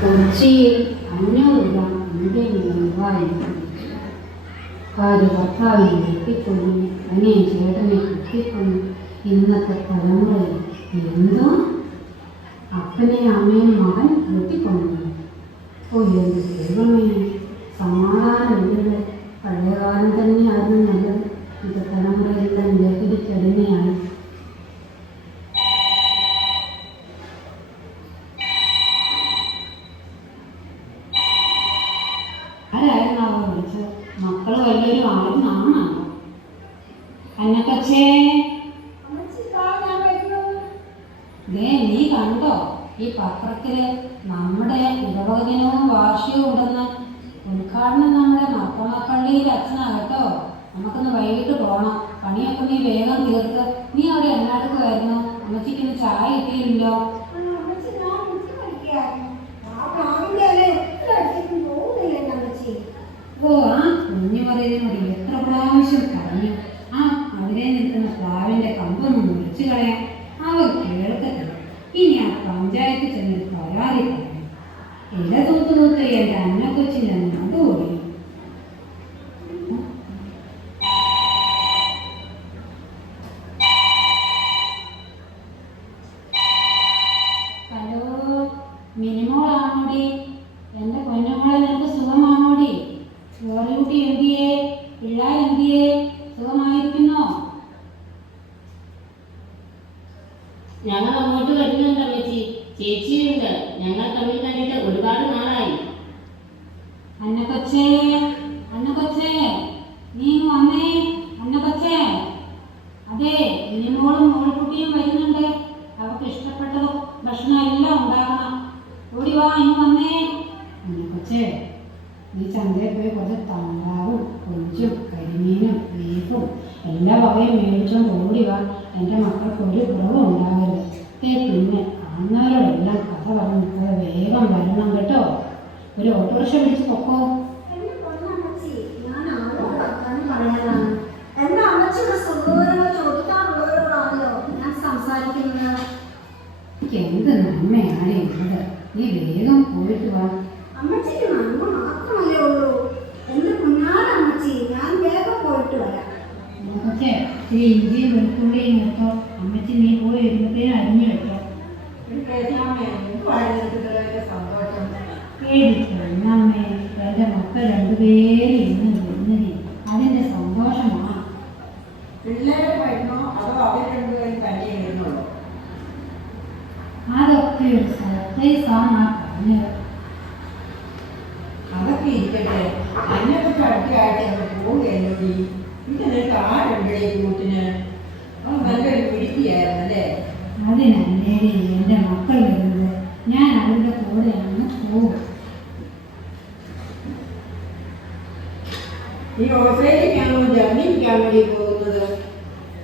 കൊച്ചിയിൽ 500 രൂപ മുൻപേ ഭാര്യ ഭർത്താവിനെ വെട്ടിക്കൊന്നു, അനിയൻ ചേട്ടനെ കുത്തിക്കൊന്നു. ഇന്നത്തെ തലമുറയിൽ എന്തോ അപ്പനെയും അമ്മയും മകൻ വെട്ടിക്കൊന്നു. ഓ എന്ത് ദൈവമേ, സമാധാനമില്ലത്. പഴയകാലം തന്നെയായിരുന്നു നല്ലത്. ഇന്നത്തെ തലമുറയെല്ലാം ലഹരിക്കടിമയാണ്. ആരായിരുന്നാവോ വിളിച്ചത്? മക്കൾ വല്ലവരും ആയിരുന്നാണോ? അന്നക്കച്ചേ, നീ കണ്ടോ ഈ പത്രത്തില് നമ്മുടെ ഇടവകദിനവും വാർഷികവും ഉണ്ടെന്ന്? ഉദ്ഘാടനം നമ്മുടെ മക്കളപ്പള്ളിയിൽ അച്ഛനാകട്ടോ. നമുക്കൊന്ന് വൈകിട്ട് പോകണം. പണിയൊക്കെ നീ വേഗം തീർത്ത്. നീ അവിടെ എന്നാടുക്കുമായിരുന്നു? അമ്മച്ചിക്കൊന്ന് ചായ കിട്ടിയില്ലല്ലോ. ഓ, ആ കുഞ്ഞു പറയുന്നത് എത്ര പ്രാവശ്യം പറഞ്ഞു. ആ അവിടെ നിൽക്കുന്ന പ്ലാവിന്റെ കമ്പൊന്ന് മുറിച്ചു കളയാൻ. അവർ കേൾക്കത്തില്ല. ഇനി ആ പഞ്ചായത്ത് ചെന്ന് പരാതി പറയും. ഇല തൂത്ത് തൂത്ത് എൻ്റെ അന്നക്കൊച്ചിൻ്റെ നടുപൊടി. ഹലോ, മിനിമോളാണോടി? എൻ്റെ പൊന്നുമോളെ, നിനക്ക് സുഖമാണോടി? ചോറുകുട്ടി എന്തിയേ? പിള്ളേരെന്തിയേ? സുഖമായിരിക്കുന്നോ? ഞങ്ങൾ അങ്ങോട്ട് വരുന്നുണ്ട് അമ്മച്ചി. ചേച്ചിയുണ്ട്. ഞങ്ങൾ തമ്മിൽ കണ്ടിട്ട് ഒരുപാട് നാളായി. അന്നക്കൊച്ചേ, അന്നക്കൊച്ചേ, നീ വന്നേ. അന്നക്കൊച്ചേ, അതെ, മിനിമോളും മോൾക്കുട്ടിയും വരുന്നുണ്ട്. അവർക്ക് ഇഷ്ടപ്പെട്ട ഭക്ഷണം എല്ലാം ഉണ്ടാക്കണം. ഓടി വാ, ഇനി വന്നേ. അന്നക്കൊച്ചേ, നീ ചന്തയിൽ പോയി കുറച്ച് താറാവും കൊഞ്ചും കരിമീനും ബീഫും എല്ലാ വകയും മേടിച്ചോണ്ട് ഓടി വാ. എൻ്റെ മക്കൾക്ക് ഒരു കുറവും ഉണ്ടാകരുത്. പിന്നെ കാണുന്നവരോടെല്ലാം കഥ പറഞ്ഞു നിൽക്കാതെ വേഗം വരണം കേട്ടോ. ഒരു ഓട്ടോറിക്ഷ പിടിച്ച് പൊക്കോ. എന്ത് നന്മയാണ് ഉള്ളത്. നീ വേഗം പോയിട്ട് വാ. അമ്മച്ചിക്ക് നന്മ മാത്രമല്ലേ ഉള്ളൂ. എന്റെ കുഞ്ഞാട് അമ്മച്ചി, ഞാൻ വേഗം പോയിട്ട് വരാം. ഇഞ്ചിയും വെളുത്തുള്ളിയും കേട്ടോ. അമ്മച്ചി നീ പോയി വരുമ്പത്തേനും അരിഞ്ഞു വെച്ചോ. പേടിക്കമ്മേ, എൻ്റെ മക്കൾ രണ്ടുപേരും ഇന്ന് വരുന്നതി അതിൻ്റെ സന്തോഷമാണ്. പിള്ളേരെ വരുന്നോ അതോ അവർ രണ്ടുപേരും തന്നെ വരുന്നുള്ളൂ? അതൊക്കെ ഒരു സർപ്രൈസാണ് പറഞ്ഞത്. അതൊക്കെ ഇരിക്കട്ടെ. അതിനെക്കുറിച്ച് അടുത്ത ആഴ്ച അവർ പോവുകയല്ലോ. പിന്നെ നിനക്ക് ആരുണ്ടേ കൂട്ടിന്? നല്ലൊരു പിടിക്കുകയായിരുന്നല്ലേ? അതിനല്ലേ എൻ്റെ മക്കൾ വരുന്നത്. ഞാൻ അവരുടെ കൂടെ അങ്ങ് പോകും. ഈ ഓസ്ട്രേലിയക്കാണോ ജർമ്മനിക്കാണോ പോകുന്നത്?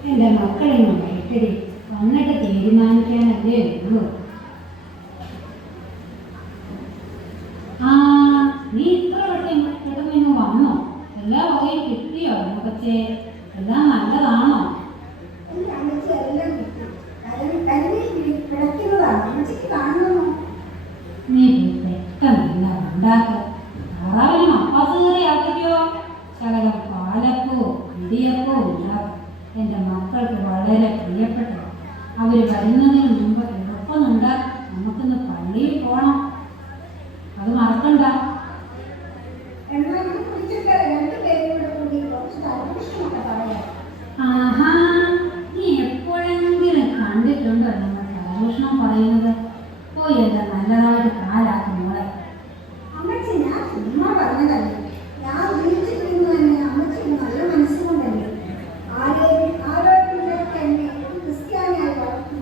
എൻ്റെ മക്കളെന്ന് വൈകടി വന്നിട്ട് തീരുമാനിക്കാനല്ലേ ഉള്ളൂ. ആ, നീ ഇത്ര പെട്ടെന്ന് വന്നോ? എല്ലാ വകയും കിട്ടിയോ നമുക്കച്ചേ? എല്ലാം നല്ലതാണോ? നീ പെട്ടെന്നല്ല ഉണ്ടാക്കുക. താറാവിന് മപ്പാസ് കയറി ആക്കിക്കോ. ശകലം പാലപ്പോ ഇടിയപ്പോ ഉണ്ടാക്കും. എൻ്റെ മക്കൾക്ക് വളരെ പ്രിയപ്പെട്ടത്. അവർ വരുന്നതിന് മുമ്പ് എളുപ്പമുണ്ടാക്കും. നമുക്കിന്ന് പള്ളിയിൽ പോകണം, അത് മറക്കണ്ട. ആഹാ, നീ എപ്പോഴെങ്കിലും കണ്ടിട്ടുണ്ടോ നമ്മൾ പരദൂഷണം പറയുന്നത്? പോയി എന്താ നല്ലതായിട്ട് കാലാക്കും മോളെ. അമ്മച്ചി, ഞാൻ ചുമ്മാ പറഞ്ഞതല്ലേ. ഞാൻ ജീവിച്ചിരുന്നു തന്നെ അമ്മച്ചി നല്ല മനസ്സുകൊണ്ടല്ലേ. ആരോഗ്യത്തിലൊക്കെ എന്നെ ക്രിസ്ത്യാനിയായി വളർത്തി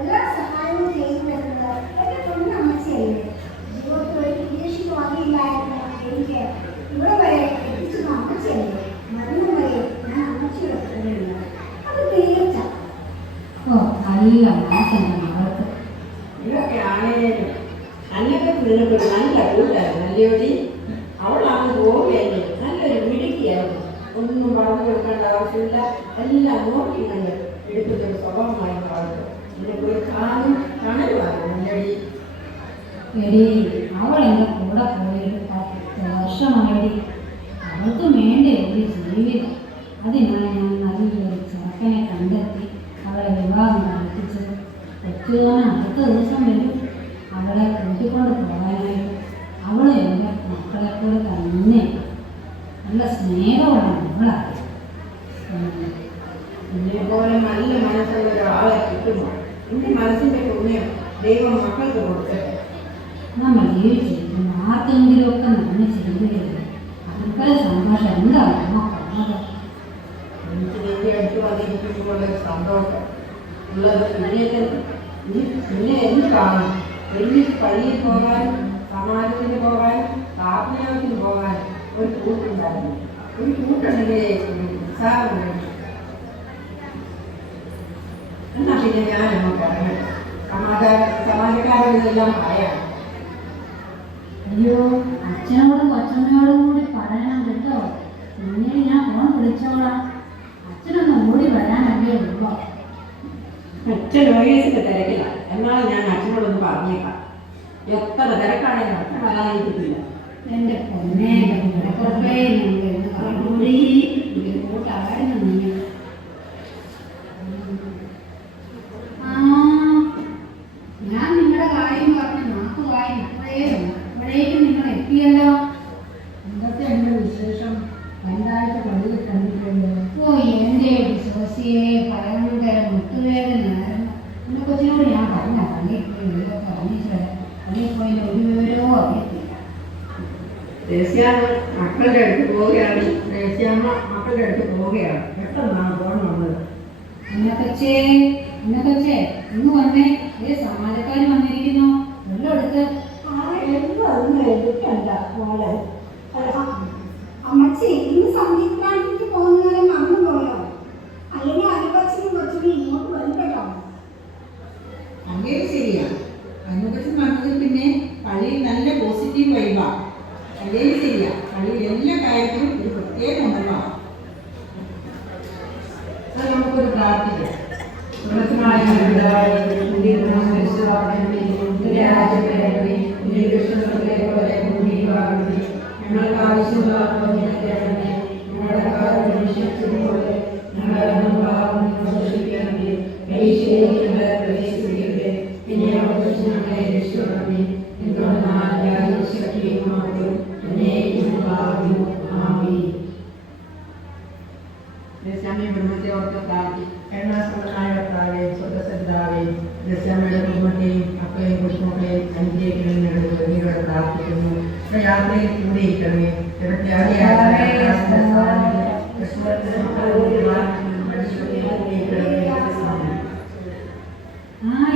എല്ലാ സഹായവും ചെയ്തു വരുന്നത് എന്റെ പൊന്നമ്മച്ചിയല്ലേ. ജീവിതത്തിൽ ഒരു വിദേശിക്ക് വകയില്ലായിരുന്നു എനിക്ക് ഇവിടെ വരെ എത്തിച്ചത് അമ്മച്ചിയല്ലേ. മരണം വരെ ഞാൻ അമ്മച്ചിയുടെ കൂടെയുണ്ട്. അത് തീർച്ച. ഓ, നല്ല മനസ്സുണ്ട് മകൾക്ക്. ഇതൊക്കെ ആണേലും അന്നൊക്കെ നിനക്കൊരു നല്ല കൂട്ടായിരുന്നു അല്ലയോടി. അവളാണ് പോവുകയല്ലേ. നല്ലൊരു മിടുക്കിയായിരുന്നു. ഒന്നും പറഞ്ഞു കൊടുക്കേണ്ട ആവശ്യമില്ല. എല്ലാം നോക്കിക്കണ്ട് എടുക്കുന്നൊരു സ്വഭാവമായി പാടും. നിനക്കൊരു കാണും കണലുമായിരുന്നു അല്ലടി. എടി അവൾ എൻ്റെ കൂടെ പോയിട്ട് 10 വർഷമായടി. അവൾക്ക് വേണ്ടേ ഒരു ജീവിതം. അതിനാണ് ഞാൻ നല്ലൊരു ചെറുക്കനെ കണ്ടെത്തി അവളെ വിവാഹം കഴിപ്പിച്ചത്. കൊച്ചുതോനെ അടുത്ത ദിവസം വരും അവളെ കൂട്ടിക്കൊണ്ട് പോകാനായിട്ട്. അവളെ എൻ്റെ മക്കളെപ്പോലെ തന്നെ നല്ല സ്നേഹമുള്ള അവളാണ്. ഇതേപോലെ നല്ല മനസ്സുള്ള ഒരാളെ കിട്ടുമോ? എൻ്റെ മനസ്സിൻ്റെ പുണ്യം ദൈവം മക്കൾക്ക് കൊടുക്കട്ടെ. നമ്മൾ ജീവിച്ചിരിക്കുമ്പോൾ ആർക്കെങ്കിലുമൊക്കെ നന്മ ചെയ്തില്ല. അതിൽപ്പല സന്തോഷം എന്താണ് അമ്മ പറഞ്ഞത്? എനിക്ക് നിന്റെ അടുത്ത് വന്നിരിക്കുമ്പോഴുള്ള സന്തോഷം ഉള്ളത് പിന്നെ എന്ത് കാണും? ഒരുമിച്ച് പള്ളിയിൽ പോകാനും സമാജത്തിന് പോകാനും പ്രാർത്ഥനത്തിന് പോകാനും ഒരു കൂട്ടുണ്ടായിരുന്നു. ഒരു കൂട്ടുണ്ടെങ്കിലേ ഉത്സാഹമുണ്ട്. എന്നാ പിന്നെ ഞാൻ അങ്ങോട്ട് ഇറങ്ങട്ടെ. സമാജക്കാരോടെല്ലാം പറയാം. അയ്യോ, അച്ഛനോടും കൊച്ചമ്മയോടും കൂടി പറയണം കേട്ടോ. പിന്നീട് ഞാൻ ഫോൺ വിളിച്ചോളാം. അച്ഛനൊന്ന് ഓടി വരാനല്ലേ ഉള്ളൂ. അച്ഛൻ ഓഫീസിന്റെ തിരക്കില്ല. എന്നാലും ഞാൻ അച്ഛനോടൊന്ന് പറഞ്ഞേക്കാം. എത്ര തിരക്കാണെങ്കിലും അച്ഛൻ വരാതിരിക്കത്തില്ല. എൻ്റെ പൊന്നെ കുഴപ്പമേ കണ്ടുകൂടി കൂട്ടായിരുന്നു നീ. ഞാൻ നിങ്ങളുടെ കാര്യം പറഞ്ഞ് നാക്ക് വായി ഇവിടേക്ക് നിങ്ങൾ എത്തിയല്ലോ. എന്തൊക്കെ എൻ്റെ വിശേഷം? രണ്ടാഴ്ച പള്ളിയിൽ കണ്ടിട്ടുണ്ട്. ഓ എൻ്റെ വിശ്വസിയെ ഭയങ്കര മുട്ടുവേദനയായിരുന്നു. എൻ്റെ കൊച്ചിനോട് ഞാൻ പറഞ്ഞ പള്ളിയിൽ പോയി ഇതൊക്കെ അറിയിച്ചത്. പള്ളിയിൽ പോയി ഒരു വിവരമോ അറിയത്തില്ല. ദേശീയാമ്മ മക്കളുടെ അടുത്ത് പോവുകയാണ്. ദേശീയാമ്മ മക്കളുടെ അടുത്ത് പോവുകയാണ്. പെട്ടെന്നാണ് ഫോൺ വന്നത്. എന്നൊക്കെ ഇന്ന് വന്നേ. സമാജക്കാർ വന്നിരിക്കുന്നു. വെള്ളം എടുത്ത്. ഒന്നും എടുക്കണ്ട മോളെ. അമ്മച്ചി ഇന്ന് സംഗീതത്തിലേക്ക് പോകുന്നവരെ മറന്നു പോയോ? അല്ലെങ്കിൽ അനുപക്ഷനും കൊച്ചിനും ഇങ്ങോട്ട് വരും കേട്ടോ. അങ്ങനെ ശരിയാണ്. അനുപക്ഷം വന്നതിൽ പിന്നെ പള്ളിയിൽ നല്ല പോസിറ്റീവ് വൈബാ. അല്ലെങ്കിൽ ശരിയാ, പള്ളിയിൽ എല്ലാ കാര്യത്തിലും ഒരു പ്രത്യേക ഉണർവാണ്. അത് നമുക്കൊരു പ്രാർത്ഥിക്കാം. ഞങ്ങൾക്ക് ആവശ്യമുള്ള ദേശാമ്മയുടെ കുടുംബത്തെ ഓർത്ത് പ്രാർത്ഥി. എണ്ണാസമ്പന്നായ കർത്താവേ, സ്വതസിദ്ധാവേ, ദേശാമ്മയുടെ കുടുംബത്തെയും അപ്പയും കുടുംബങ്ങളെയും അനുഗ്രഹിക്കണമെന്ന് ഞങ്ങളോട് പ്രാർത്ഥിക്കുന്നു. യാത്രയിൽ കൂടിയിരിക്കണമേ.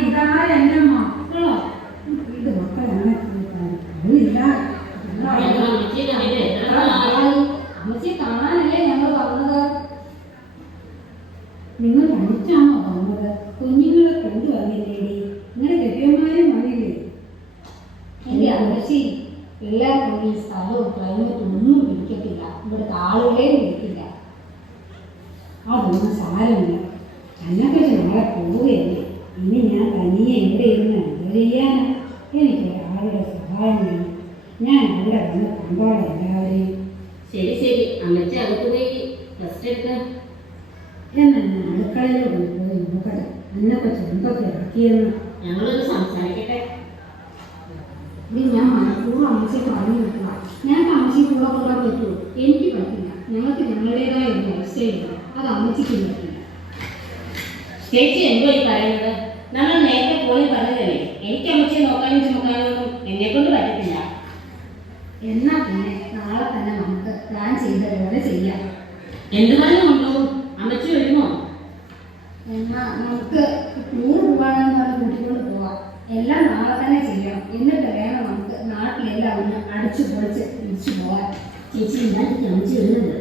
ഇതാ എന്റെ മക്കളോ? ഇത് മക്കളാണ്. അമ്മച്ചിയെ കാണാനല്ലേ ഞങ്ങൾ വന്നത്. നിങ്ങൾ തനിച്ചാണോ വന്നത്? കുഞ്ഞുങ്ങളെ കൊണ്ടുവന്നില്ലേടി? നിങ്ങളുടെ കെട്ടിയന്മാരും വന്നില്ലേ? എന്റെ അമ്മച്ചി, എല്ലാവർക്കും ഈ സ്ഥലവും ക്ലൈമറ്റും ഒന്നും പിടിക്കത്തില്ല. ഇവിടുത്തെ ആളുകളെയും പിടിക്കില്ല. അതൊന്നും സാരമില്ല. എന്നെക്കുറിച്ച് നാളെ പോവുകയല്ലേ. ഇനി ഞാൻ തനിയെ ഇവിടെ ഇരുന്ന് എന്ത് ചെയ്യാനാ? എനിക്കൊരാളുടെ സഹായം വേണം. ഞാൻ അവിടെ വന്ന് കണ്ടോളാം എല്ലാവരെയും. ശരി, അമ്മച്ചി അകത്ത് പോയി റെസ്റ്റ് എടുക്കാം. എന്നാ അടുക്കളയിലോട്ട് പോയി നോക്കണം. എന്നെക്കുറിച്ച് എന്തൊക്കെ ഇറക്കിയെന്ന്. ഞങ്ങളൊന്ന് സംസാരിക്കട്ടെ. ഇത് ഞാൻ മനഃപൂർവ്വം അമ്മച്ചിക്ക് പറഞ്ഞു കിട്ടുക. ഞാൻ അമ്മച്ചിക്ക് കൂടെ പോകാൻ പറ്റുമോ? എനിക്ക് പറ്റില്ല. ഞങ്ങൾക്ക് ഞങ്ങളുടേതായ ഒരു ലൈഫ് സ്റ്റൈലാണ്. അത് അമ്മച്ചിക്ക് പറ്റില്ല. ചേച്ചി എന്തോ ഈ പറയുന്നത്? നമ്മൾ നേരത്തെ പോയി പറഞ്ഞതല്ലേ, എനിക്ക് അമ്മച്ചിയെ നോക്കാനും ചുമക്കാനും ഒന്നും എന്നെ കൊണ്ട് പറ്റത്തില്ല. എന്നാ പിന്നെ നാളെ തന്നെ നമുക്ക് പ്ലാൻ ചെയ്തതുപോലെ ചെയ്യാം. എന്തുമാനം കൊണ്ടുപോകും? അമ്മച്ചി വരുമോ? എന്നാ നമുക്ക് 100 രൂപയാണെന്ന് പറഞ്ഞ് കൂട്ടിക്കൊണ്ട് പോവാം. എല്ലാം നാളെ തന്നെ ചെയ്യാം. എന്നിട്ട് വേണം നമുക്ക് നാട്ടിലെല്ലാം ഒന്ന് അടിച്ചു പൊളിച്ച് തിരിച്ചു പോകാൻ. ചേച്ചി ഉണ്ടാക്കി അമ്മച്ചി വരുന്നത്.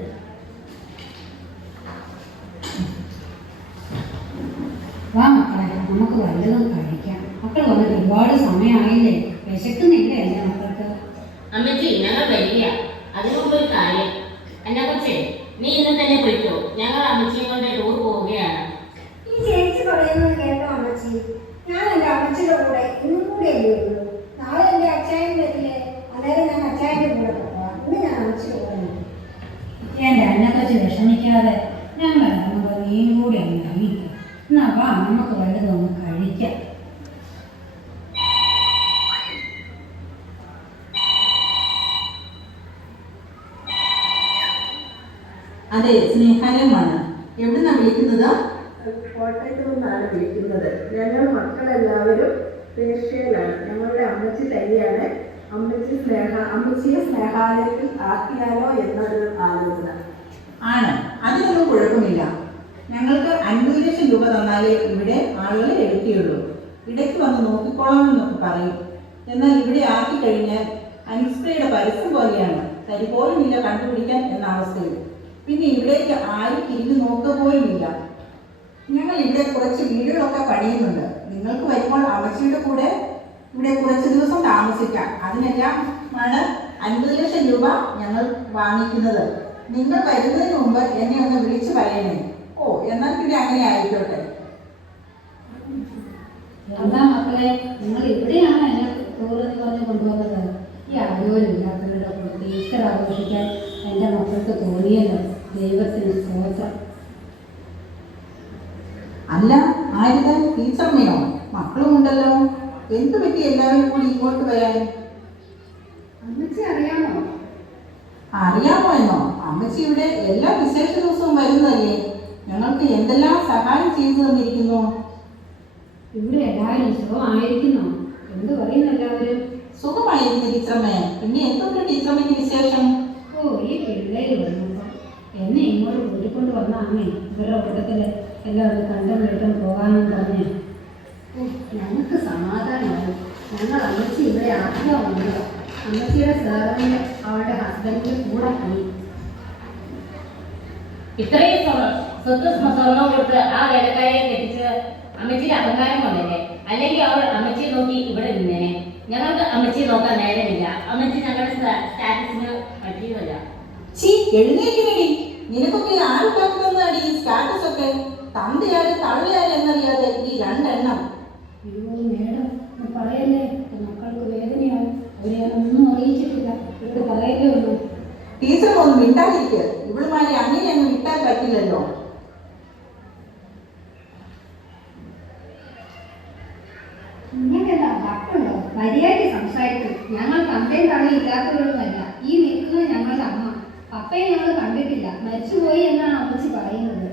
വാ മക്കളെ, നമുക്ക് വല്ലതും കഴിക്കാം. മക്കൾ വന്നിട്ട് ഒരുപാട് സമയമായില്ലേ? വിശക്കുന്നില്ലേ എൻ്റെ മക്കൾക്ക്? അമ്മച്ചി ഞങ്ങൾ വരിക. അതിനു മുമ്പ് ഒരു കാര്യം. എന്നെ കൊച്ചേ, നീ ഇന്ന് തന്നെ പോയിക്കോ. ഞങ്ങൾ അമ്മച്ചിയും കൊണ്ട് ടൂർ പോവുകയാണ്. ഈ ചേച്ചി പറയുന്നത് കേട്ടോ അമ്മച്ചി? ഞാൻ എൻ്റെ അമ്മച്ചിയുടെ കൂടെ ഇന്നും കൂടെ ഉള്ളൂ. നാളെ എൻ്റെ അതെ, സ്നേഹാലയമാണ്. എവിടുന്നാ വിളിക്കുന്നത്? കോട്ടയത്ത് നിന്നാണ് വിളിക്കുന്നത്. ഞങ്ങൾ മക്കളെല്ലാവരും പേർഷ്യയിലാണ്. ഞങ്ങളുടെ അമ്മച്ചി തന്നെയാണ്. അമ്മച്ചിയെ സ്നേഹാലയത്തിൽ ആക്കിയാലോ എന്നൊരു ആലോചന ആണ്. അതിനൊന്നും കുഴപ്പമില്ല. ഞങ്ങൾക്ക് 50 ലക്ഷം രൂപ തന്നാലേ ഇവിടെ ആളുകളെ എടുക്കുകയുള്ളൂ. ഇടയ്ക്ക് വന്ന് നോക്കിക്കോളാമെന്നൊക്കെ പറയും. എന്നാൽ ഇവിടെ ആക്കി കഴിഞ്ഞാൽ അൻസ്പ്രയുടെ പരസ്യം പോലെയാണ്. തരി പോലുമില്ല കണ്ടുപിടിക്കാൻ എന്ന അവസ്ഥയിൽ. പിന്നെ ഇവിടേക്ക് ആരും തിരിഞ്ഞു നോക്കുക പോലുമില്ല. ഞങ്ങൾ ഇവിടെ കുറച്ച് വീടുകളൊക്കെ പണിയുന്നുണ്ട്. നിങ്ങൾക്ക് വരുമ്പോൾ അമ്മച്ചിയുടെ കൂടെ ഇവിടെ കുറച്ച് ദിവസം താമസിക്കാം. അതിനെല്ലാം ആണ് 50 ലക്ഷം രൂപ ഞങ്ങൾ വാങ്ങിക്കുന്നത്. നിങ്ങൾ വരുന്നതിന് മുമ്പ് എന്നെ ഒന്ന് വിളിച്ചു പറയണേ. ഓ, എന്നാൽ പിന്നെ അങ്ങനെ ആയിക്കോട്ടെ. എന്താ മക്കളെ, നിങ്ങൾ ഇവിടെയാണ് എന്നെ ടൂറെന്ന് പറഞ്ഞ് കൊണ്ടുവന്നത്? ഈ ആരോഗ്യമില്ലാത്തവരുടെ കൂടെ ഈസ്റ്റർ ആഘോഷിക്കാൻ എൻ്റെ മക്കൾക്ക് തോന്നിയല്ലോ. ദൈവത്തിന് സ്തോത്രം. അല്ല, ആരുടെ? ടീച്ചർമ്മയോ? മക്കളും ഉണ്ടല്ലോ. എന്തു പറ്റി എല്ലാവരും കൂടി ഇങ്ങോട്ട് വരാൻ? അമ്മച്ചി അറിയാമോ? അറിയാമോ എന്നോ? അമ്മച്ചി ഇവിടെ എല്ലാ വിശേഷ ദിവസവും വരുന്നതല്ലേ. ഞങ്ങൾക്ക് എന്തെല്ലാം സഹായം ചെയ്തു തന്നിരിക്കുന്നു. ഇവിടെ എല്ലാവരും സുഖമായിരിക്കുന്നോ? എന്ത് പറയുന്നു എല്ലാവരും? സുഖമായിരുന്നു ടീച്ചറമ്മേ. പിന്നെ എന്തുണ്ട് ടീച്ചറമ്മയ്ക്ക് വിശേഷം? ഓ, ഈ പിള്ളേര് വന്നപ്പോൾ എന്നെ ഇങ്ങോട്ട് കൂട്ടിക്കൊണ്ട് വന്നാണേ ഇവരുടെ കൂട്ടത്തില് എല്ലാം ഒന്ന് കണ്ടും കേട്ടും പോകാമെന്ന് പറഞ്ഞ്. ഞങ്ങൾക്ക് സമാധാനമായി. ഞങ്ങൾ അമ്മച്ചി ഇവിടെ ആദ്യം വന്നത്. അമ്മച്ചിയുടെ സാറിന് അവളുടെ ഹസ്ബൻഡിന്റെ കൂടെ പോയി. ഇത്രയും സ്വത്ത് സ്വർണം കൊടുത്ത് ആ വേലക്കാരിയെ കെട്ടിച്ച് അമ്മച്ചിയുടെ അഹങ്കാരം കൊണ്ടല്ലേ? അല്ലെങ്കിൽ അവൾ അമ്മച്ചിയെ നോക്കി ഇവിടെ നിന്നേനെ. ഞങ്ങൾക്ക് അമ്മച്ചിയെ നോക്കാൻ നേരമില്ല. അമ്മച്ചി ഞങ്ങളുടെ സ്റ്റാറ്റസിന് പറ്റിയതല്ല. എഴുന്നേൽക്കണടി. നിനക്കൊക്കെ ആരുണ്ടാക്കുന്നതാണ് ഈ സ്റ്റാറ്റസ് ഒക്കെ? തന്തയാര് തള്ളയാര് എന്നറിയാതെ ഈ രണ്ടെണ്ണം. അയ്യോ മേഡം, പറയല്ലേ, മക്കൾക്ക് വേദനയാവും. അവരെ ഒന്നും അറിയിച്ചിട്ടില്ല. ഇവിടെ പറയല്ലേ ഉള്ളൂ. ടീച്ചർ ഒന്ന് മിണ്ടാതിരിക്കുക. ഇവളുമാരെ അങ്ങനെ അങ്ങ് വിട്ടാൻ പറ്റില്ലല്ലോ. നിങ്ങൾക്കെന്താ ഭക്തുണ്ടോ? മര്യാദയ്ക്ക് സംസാരിക്കും. ഞങ്ങൾ തന്തയും തള്ളയും ഇല്ലാത്തവരൊന്നുമല്ല. ഈ നിൽക്കുന്നത് ഞങ്ങളുടെ അമ്മ. പപ്പയെ ഞങ്ങൾ കണ്ടിട്ടില്ല, മരിച്ചുപോയി എന്നാണ് അമ്മച്ചി പറയുന്നത്.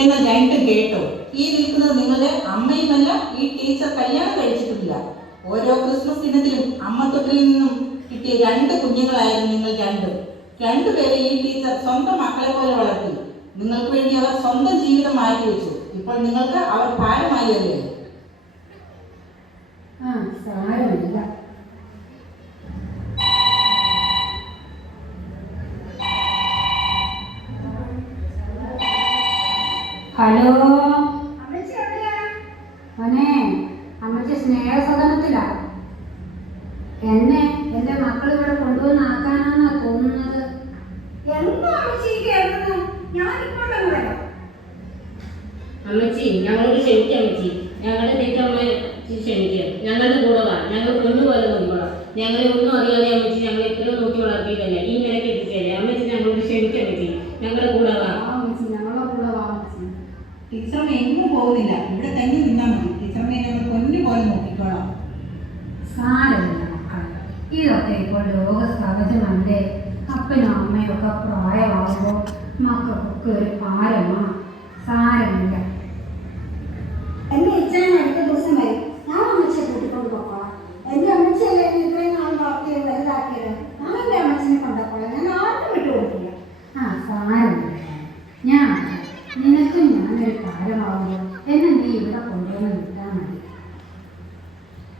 എന്ന് രണ്ടും കേട്ടോ? ഈ നിൽക്കുന്നത് നിങ്ങളുടെ അമ്മയുമല്ല, ഈ ടീച്ചർ കല്യാണം കഴിച്ചിട്ടില്ല. ഓരോ ക്രിസ്മസ് ദിനത്തിലും അമ്മത്തൊട്ടിൽ നിന്നും കിട്ടിയ 2 കുഞ്ഞുങ്ങളായിരുന്നു നിങ്ങൾ രണ്ടുപേരെ ഈ ടീച്ചർ സ്വന്തം മക്കളെ പോലെ വളർത്തി. നിങ്ങൾക്ക് വേണ്ടി അവർ സ്വന്തം ജീവിതം മാറ്റിവെച്ചു. ഇപ്പോൾ നിങ്ങൾക്ക് അവർ ഭാരമായല്ലേ? സാരമില്ല. ഹലോ അമ്മച്ചി എവിടെയാ? മോനെ, അമ്മച്ചി സ്നേഹസദനത്തിലാ. എന്നെ എൻ്റെ മക്കൾ ഇവിടെ കൊണ്ടുവന്നാക്കാനാന്നാ തോന്നുന്നത്. എന്താ അമ്മച്ചി കേൾക്കുന്നത്? ഞാനിപ്പോൾ തന്നെ വരാം. അമ്മച്ചി ഞങ്ങളോട് ക്ഷമിക്കുക. അമ്മച്ചി ഞങ്ങളുടെ തെറ്റമ്മ ക്ഷമിക്കുക. ഞങ്ങളുടെ കൂടെ വാ. ഞങ്ങൾ കൊണ്ടുപോലെ നോക്കിക്കോളാം. ഞങ്ങളെ ഒന്നും അറിയാതെ അമ്മച്ചി ഞങ്ങളെ ഇത്രയും നോക്കി വളർത്തിയിട്ടല്ലേ, ഈ നിലയ്ക്ക് എത്തിച്ചല്ലേ. അമ്മച്ചി ഞങ്ങളോട് ക്ഷമിക്കുക. അമ്മച്ചി ഞങ്ങളുടെ കൂടെ വാ. അമ്മച്ചി ഞങ്ങളെ കൂടെ വാ. അമ്മച്ചി ടീച്ചറമ്മ എങ്ങും പോകുന്നില്ല. ഇവിടെ തന്നെ നിന്നാൽ മതി. ടീച്ചറമ്മയെ ഞങ്ങൾ പൊന്നു പോലെ നോക്കിക്കോളാം. സാരമില്ല മക്കൾ, ഇതൊക്കെ ഇപ്പോൾ ലോക സഹജമല്ലേ. അപ്പനും അമ്മയും ഒക്കെ പ്രായമാകുമ്പോൾ മക്കൾക്കൊക്കെ ഒരു ഭാരമാണ്. സാരമില്ല. എന്റെ ഇച്ഛൻ അടുത്ത ദിവസം വരും. ഞാൻ അമ്മച്ചിയെ കൂട്ടിക്കൊണ്ട് പോക്കോളാം. എന്റെ അമ്മച്ചിയല്ലേ എന്നെ ഇത്രയും നാൾ വളർത്തിയത്, വലുതാക്കിയത്. ഞാൻ എന്റെ അമ്മച്ചിനെ കൊണ്ടുപോക്കോളാം. ഞാൻ ആർക്കും വിട്ടുകൊടുക്കില്ല. സാരമില്ല. നിനക്കും ഞാനൊരു കാലമാകുമ്പോൾ എന്നെ നീ ഇവിടെ കൊണ്ടുവന്ന് വിട്ടാൽ മതി.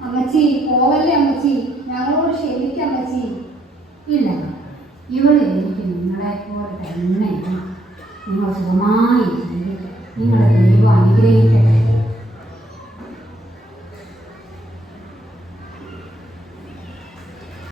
അമ്മച്ചി പോവല്ലേ അമ്മച്ചി, ഞങ്ങളോട് ക്ഷമിക്കാം അമ്മച്ചി. ഇല്ല, ഇവിടെ എനിക്ക് നിങ്ങളെ പോലെ തന്നെയാണ്. നിങ്ങൾ സുഖമായി ജീവിക്കും. നിങ്ങളെ ദൈവം അനുഗ്രഹിക്കട്ടെ.